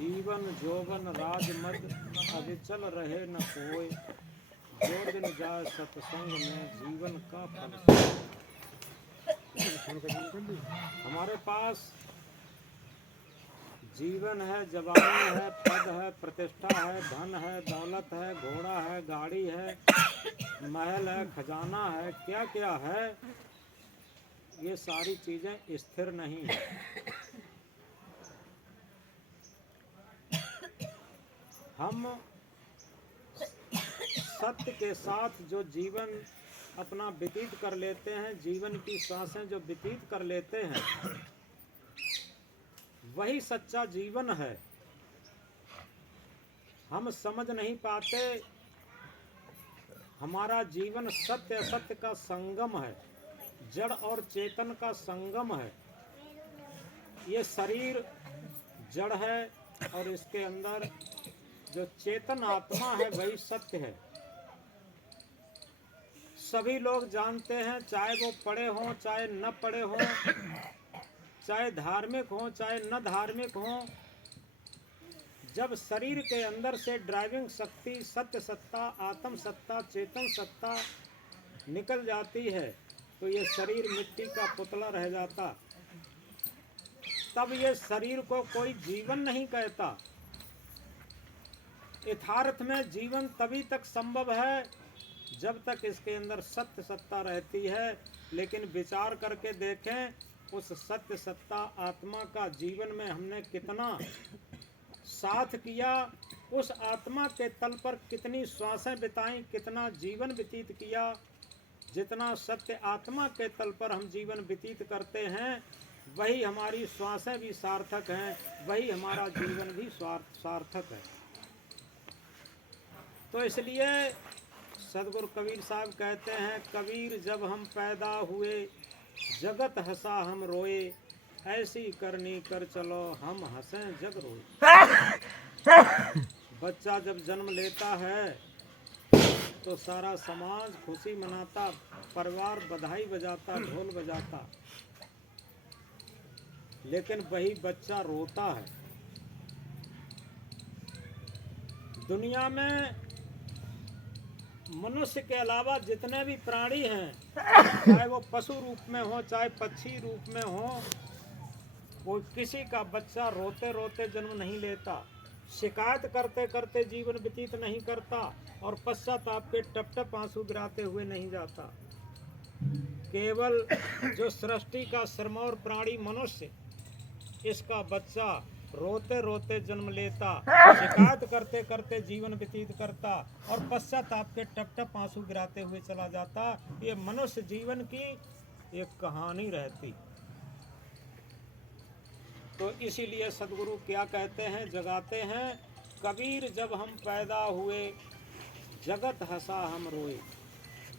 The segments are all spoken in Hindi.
जीवन जोवन राजमद अविचल रहे न कोय, जो दिन जाए सत्संग में जीवन का फल। हमारे पास जीवन है, जवानी है, पद है, प्रतिष्ठा है, धन है, दौलत है, घोड़ा है, गाड़ी है, महल है, खजाना है, क्या क्या है, ये सारी चीजें स्थिर नहीं है। हम सत्य के साथ जो जीवन अपना व्यतीत कर लेते हैं, जीवन की सांसें जो व्यतीत कर लेते हैं, वही सच्चा जीवन है। हम समझ नहीं पाते हमारा जीवन सत्य असत्य का संगम है, जड़ और चेतन का संगम है। ये शरीर जड़ है और इसके अंदर जो चेतन आत्मा है वही सत्य है। सभी लोग जानते हैं, चाहे वो पढ़े हों चाहे न पढ़े हों, चाहे धार्मिक हों चाहे न धार्मिक हों, जब शरीर के अंदर से ड्राइविंग शक्ति सत्य सत्ता, आत्म सत्ता, चेतन सत्ता निकल जाती है तो ये शरीर मिट्टी का पुतला रह जाता। तब ये शरीर को कोई जीवन नहीं कहता। यथार्थ में जीवन तभी तक संभव है जब तक इसके अंदर सत्य सत्ता रहती है। लेकिन विचार करके देखें उस सत्य सत्ता आत्मा का जीवन में हमने कितना साथ किया, उस आत्मा के तल पर कितनी श्वासें बिताई, कितना जीवन व्यतीत किया। जितना सत्य आत्मा के तल पर हम जीवन व्यतीत करते हैं वही हमारी श्वासें भी सार्थक हैं, वही हमारा जीवन भी सार्थक है। तो इसलिए सदगुरु कबीर साहब कहते हैं, कबीर जब हम पैदा हुए जगत हंसा हम रोए, ऐसी करनी कर चलो हम हंसें जग रोए। बच्चा जब जन्म लेता है तो सारा समाज खुशी मनाता, परिवार बधाई बजाता, ढोल बजाता, लेकिन वही बच्चा रोता है। दुनिया में मनुष्य के अलावा जितने भी प्राणी हैं, चाहे वो पशु रूप में हो चाहे पक्षी रूप में हो, वो किसी का बच्चा रोते रोते जन्म नहीं लेता, शिकायत करते करते जीवन व्यतीत नहीं करता और पश्चाताप के टप टप आंसू गिराते हुए नहीं जाता। केवल जो सृष्टि का सिरमौर प्राणी मनुष्य, इसका बच्चा रोते रोते जन्म लेता, शिकायत करते करते जीवन व्यतीत करता और पश्चाताप के टप टप आंसू गिराते हुए चला जाता। ये मनुष्य जीवन की एक कहानी रहती। तो इसीलिए सदगुरु क्या कहते हैं, जगाते हैं, कबीर जब हम पैदा हुए जगत हंसा हम रोए।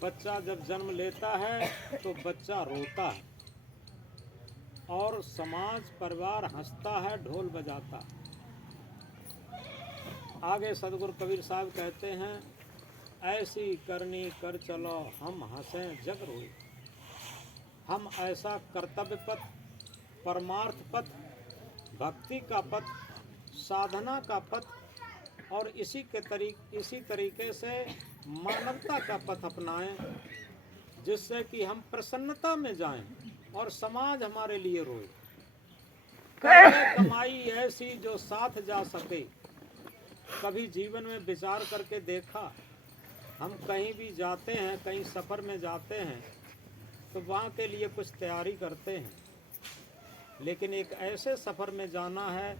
बच्चा जब जन्म लेता है तो बच्चा रोता है और समाज परिवार हंसता है, ढोल बजाता। आगे सदगुरु कबीर साहब कहते हैं, ऐसी करनी कर चलो हम हंसें जग रोए। हम ऐसा कर्तव्य पथ, परमार्थ पथ, भक्ति का पथ, साधना का पथ और इसी तरीके से मानवता का पथ अपनाएं, जिससे कि हम प्रसन्नता में जाएं और समाज हमारे लिए रोए। करके कमाई ऐसी जो साथ जा सके। कभी जीवन में विचार करके देखा, हम कहीं भी जाते हैं, कहीं सफ़र में जाते हैं तो वहाँ के लिए कुछ तैयारी करते हैं, लेकिन एक ऐसे सफ़र में जाना है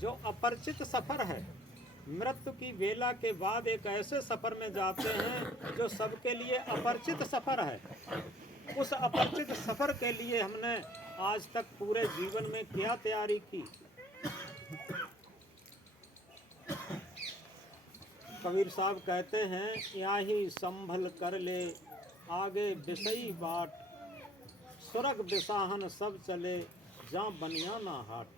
जो अपरिचित सफ़र है। मृत्यु की वेला के बाद एक ऐसे सफ़र में जाते हैं जो सबके लिए अपरिचित सफ़र है। उस अपरिचित सफ़र के लिए हमने आज तक पूरे जीवन में क्या तैयारी की। कबीर साहब कहते हैं, यही संभल कर ले आगे विषयी बाट, स्वर्ग बिसाहन सब चले जहाँ बनिया ना हाट।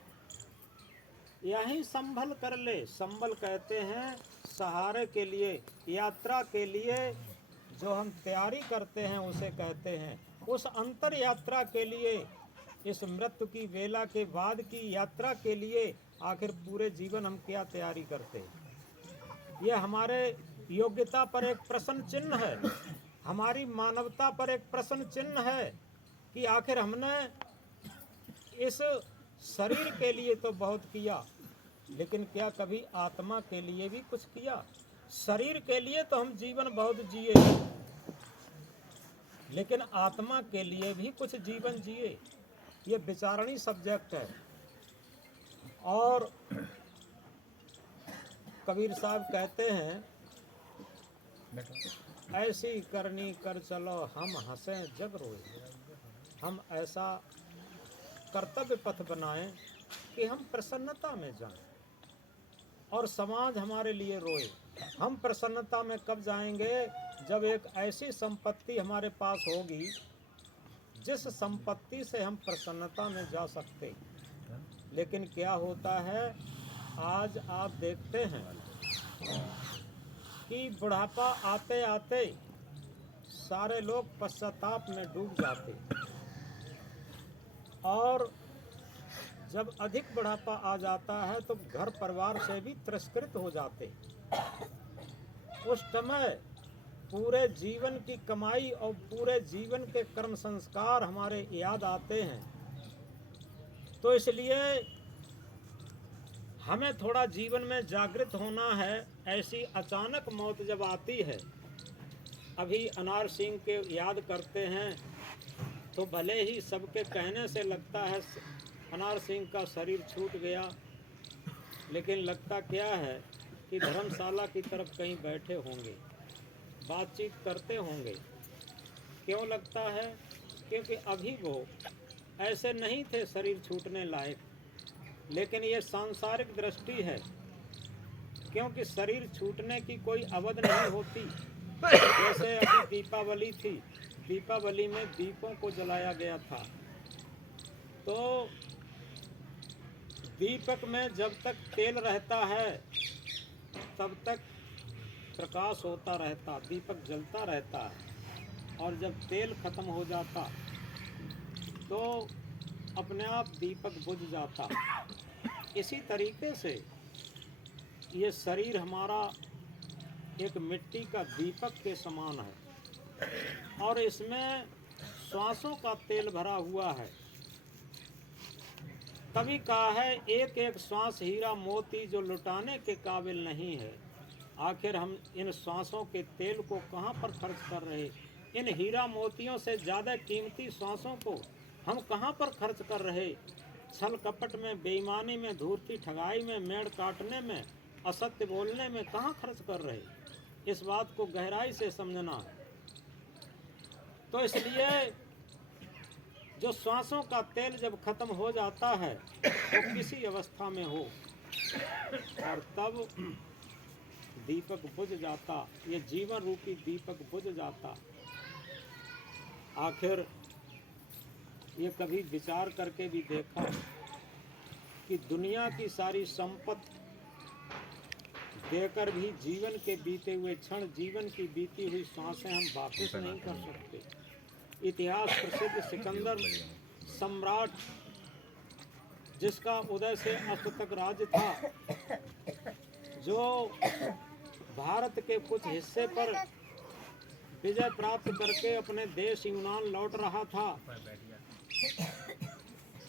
यही संभल कर ले, संभल कहते हैं सहारे के लिए, यात्रा के लिए जो हम तैयारी करते हैं उसे कहते हैं। उस अंतर यात्रा के लिए इस मृत्यु की वेला के बाद की यात्रा के लिए आखिर पूरे जीवन हम क्या तैयारी करते हैं। यह हमारे योग्यता पर एक प्रश्न चिन्ह है, हमारी मानवता पर एक प्रश्न चिन्ह है कि आखिर हमने इस शरीर के लिए तो बहुत किया, लेकिन क्या कभी आत्मा के लिए भी कुछ किया। शरीर के लिए तो हम जीवन बहुत जिए, लेकिन आत्मा के लिए भी कुछ जीवन जिए। ये विचारणी सब्जेक्ट है। और कबीर साहब कहते हैं, ऐसी करनी कर चलो हम हंसें जग रोए। हम ऐसा कर्तव्य पथ बनाएं कि हम प्रसन्नता में जाएं और समाज हमारे लिए रोए। हम प्रसन्नता में कब जाएंगे? जब एक ऐसी संपत्ति हमारे पास होगी जिस संपत्ति से हम प्रसन्नता में जा सकते। लेकिन क्या होता है, आज आप देखते हैं कि बुढ़ापा आते आते सारे लोग पश्चाताप में डूब जाते, और जब अधिक बुढ़ापा आ जाता है तो घर परिवार से भी तिरस्कृत हो जाते। उस समय पूरे जीवन की कमाई और पूरे जीवन के कर्म संस्कार हमारे याद आते हैं। तो इसलिए हमें थोड़ा जीवन में जागृत होना है। ऐसी अचानक मौत जब आती है, अभी अनार सिंह के याद करते हैं तो भले ही सबके कहने से लगता है अनार सिंह का शरीर छूट गया, लेकिन लगता क्या है कि धर्मशाला की तरफ कहीं बैठे होंगे, बातचीत करते होंगे। क्यों लगता है? क्योंकि अभी वो ऐसे नहीं थे शरीर छूटने लायक। लेकिन ये सांसारिक दृष्टि है, क्योंकि शरीर छूटने की कोई अवध नहीं होती। जैसे अभी दीपावली थी, दीपावली में दीपों को जलाया गया था, तो दीपक में जब तक तेल रहता है तब तक प्रकाश होता रहता, दीपक जलता रहता है। और जब तेल खत्म हो जाता तो अपने आप दीपक बुझ जाता। इसी तरीके से ये शरीर हमारा एक मिट्टी का दीपक के समान है, और इसमें श्वासों का तेल भरा हुआ है। तभी कहा है, एक एक श्वास हीरा मोती जो लुटाने के काबिल नहीं है। आखिर हम इन श्वासों के तेल को कहाँ पर खर्च कर रहे? इन हीरा मोतियों से ज़्यादा कीमती श्वासों को हम कहाँ पर खर्च कर रहे? छल कपट में, बेईमानी में, धूर्ती ठगाई में, मेड़ काटने में, असत्य बोलने में कहाँ खर्च कर रहे? इस बात को गहराई से समझना है। तो इसलिए जो श्वासों का तेल जब खत्म हो जाता है तो किसी अवस्था में हो, और तब दीपक बुझ जाता, ये जीवन रूपी दीपक बुझ जाता। आखिर ये कभी विचार करके भी देखा कि दुनिया की सारी संपत्ति देकर भी जीवन के बीते हुए क्षण, जीवन की बीती हुई सांसें हम वापस नहीं कर सकते। इतिहास प्रसिद्ध सिकंदर सम्राट, जिसका उदय से अस्त तक राज्य था, जो भारत के कुछ हिस्से पर विजय प्राप्त करके अपने देश यूनान लौट रहा था,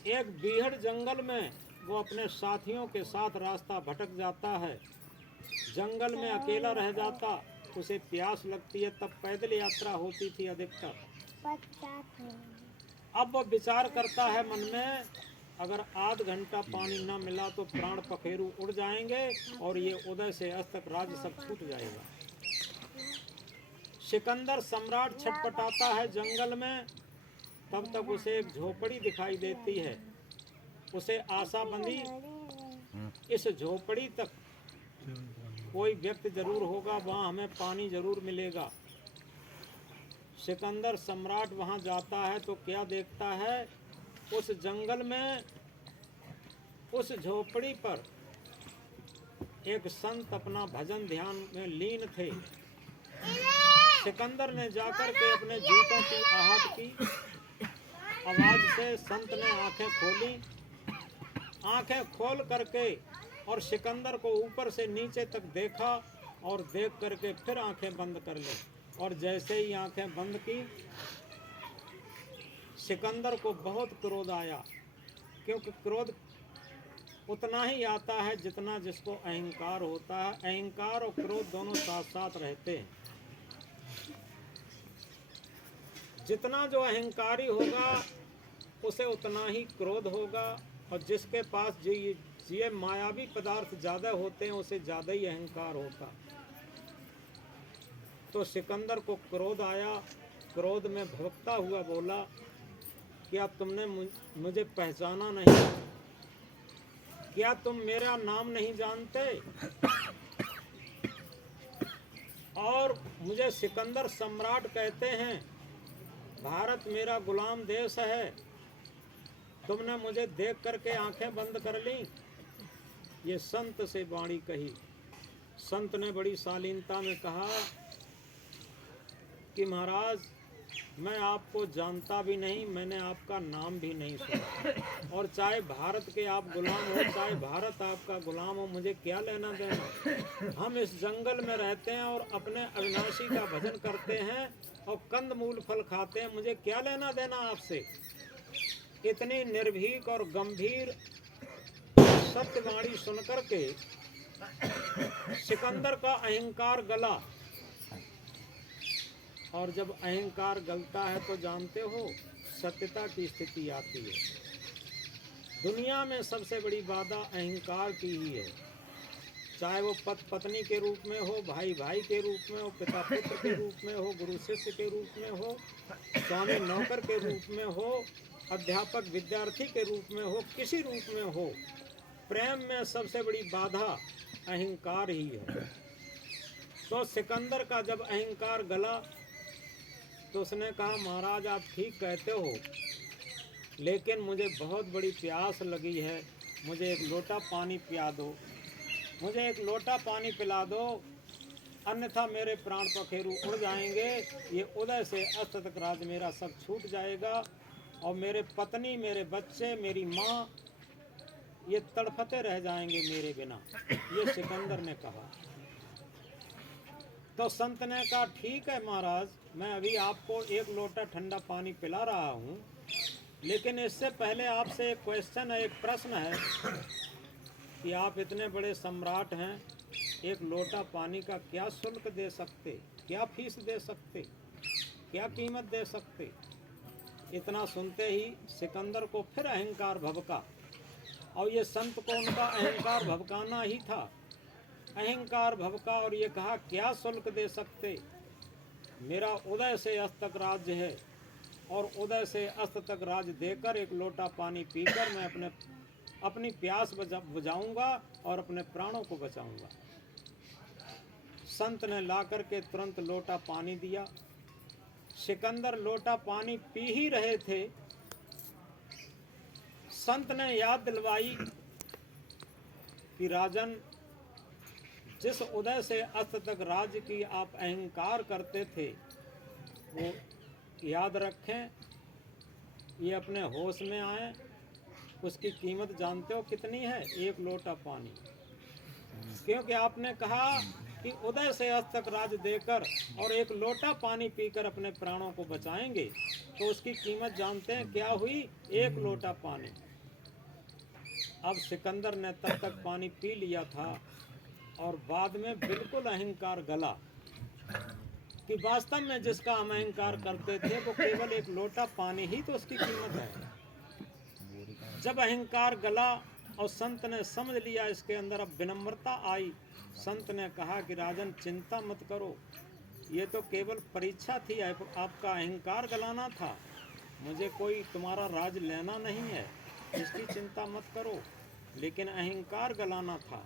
एक बीहड़ जंगल में वो अपने साथियों के साथ रास्ता भटक जाता है। जंगल में अकेला रह जाता, उसे प्यास लगती है, तब पैदल यात्रा होती थी अधिकतर। अब वो विचार करता है मन में, अगर आध घंटा पानी न मिला तो प्राण पखेरु उड़ जाएंगे और ये उदय से अस्त तक राज्य सब छूट जाएगा। सिकंदर सम्राट छटपटाता है जंगल में, तब तक उसे एक झोपड़ी दिखाई देती है। उसे आशा बंधी, इस झोपड़ी तक कोई व्यक्ति जरूर होगा, वहाँ हमें पानी जरूर मिलेगा। सिकंदर सम्राट वहाँ जाता है तो क्या देखता है, उस जंगल में उस झोपड़ी पर एक संत अपना भजन ध्यान में लीन थे। सिकंदर ने जाकर के अपने जूतों की आहट की आवाज से संत ने आंखें खोली। आंखें खोल करके और सिकंदर को ऊपर से नीचे तक देखा और देख करके फिर आंखें बंद कर ली। और जैसे ही आंखें बंद की, सिकंदर को बहुत क्रोध आया, क्योंकि क्रोध उतना ही आता है जितना जिसको अहंकार होता है। अहंकार और क्रोध दोनों साथ साथ रहते हैं। जितना जो अहंकारी होगा उसे उतना ही क्रोध होगा, और जिसके पास ये मायावी पदार्थ ज़्यादा होते हैं उसे ज़्यादा ही अहंकार होता। तो सिकंदर को क्रोध आया। क्रोध में भड़कता हुआ बोला, क्या तुमने मुझे पहचाना नहीं? क्या तुम मेरा नाम नहीं जानते? और मुझे सिकंदर सम्राट कहते हैं। भारत मेरा गुलाम देश है। तुमने मुझे देख करके आंखें बंद कर ली। ये संत से वाणी कही। संत ने बड़ी शालीनता में कहा कि महाराज, मैं आपको जानता भी नहीं, मैंने आपका नाम भी नहीं सुना, और चाहे भारत के आप गुलाम हो, चाहे भारत आपका गुलाम हो, मुझे क्या लेना देना। हम इस जंगल में रहते हैं और अपने अविनाशी का भजन करते हैं और कंद मूल फल खाते हैं, मुझे क्या लेना देना आपसे। इतनी निर्भीक और गंभीर सत्यवाणी सुनकर के सिकंदर का अहंकार गला। और जब अहंकार गलता है तो जानते हो सत्यता की स्थिति आती है। दुनिया में सबसे बड़ी बाधा अहंकार की ही है। चाहे वो पत्नी के रूप में हो, भाई भाई के रूप में हो, पिता पुत्र के रूप में हो, गुरु शिष्य के रूप में हो, स्वामी नौकर के रूप में हो, अध्यापक विद्यार्थी के रूप में हो, किसी रूप में हो, प्रेम में सबसे बड़ी बाधा अहंकार ही है। तो सिकंदर का जब अहंकार गला तो उसने कहा, महाराज आप ठीक कहते हो, लेकिन मुझे बहुत बड़ी प्यास लगी है, मुझे एक लोटा पानी पिला दो, मुझे एक लोटा पानी पिला दो, अन्यथा मेरे प्राण पखेरु उड़ जाएंगे। ये उदय से अस्त तक राज मेरा सब छूट जाएगा, और मेरे पत्नी, मेरे बच्चे, मेरी माँ, ये तड़फते रह जाएंगे मेरे बिना। ये सिकंदर ने कहा। तो संत ने कहा, ठीक है महाराज, मैं अभी आपको एक लोटा ठंडा पानी पिला रहा हूँ, लेकिन इससे पहले आपसे एक क्वेश्चन है, एक प्रश्न है कि आप इतने बड़े सम्राट हैं, एक लोटा पानी का क्या शुल्क दे सकते, क्या फीस दे सकते, क्या कीमत दे सकते। इतना सुनते ही सिकंदर को फिर अहंकार भभका, और ये संत को उनका अहंकार भभकाना ही था। अहंकार भभका और ये कहा, क्या शुल्क दे सकते, मेरा उदय से अस्त तक राज्य है, और उदय से अस्त तक राज देकर एक लोटा पानी पीकर मैं अपनी प्यास बुझाऊंगा और अपने प्राणों को बचाऊंगा। संत ने ला करके तुरंत लोटा पानी दिया। सिकंदर लोटा पानी पी ही रहे थे, संत ने याद दिलवाई कि राजन, जिस उदय से अस्त तक राज्य की आप अहंकार करते थे, वो याद रखें, ये अपने होश में आए। उसकी कीमत जानते हो कितनी है? एक लोटा पानी। क्योंकि आपने कहा कि उदय से अस्त तक राज देकर और एक लोटा पानी पीकर अपने प्राणों को बचाएंगे, तो उसकी कीमत जानते हैं क्या हुई? एक लोटा पानी। अब सिकंदर ने तब तक पानी पी लिया था और बाद में बिल्कुल अहंकार गला कि वास्तव में जिसका हम अहंकार करते थे वो केवल एक लोटा पानी ही तो उसकी कीमत है। जब अहंकार गला और संत ने समझ लिया इसके अंदर अब विनम्रता आई, संत ने कहा कि राजन चिंता मत करो, ये तो केवल परीक्षा थी, आपका अहंकार गलाना था, मुझे कोई तुम्हारा राज लेना नहीं है, इसकी चिंता मत करो, लेकिन अहंकार गलाना था।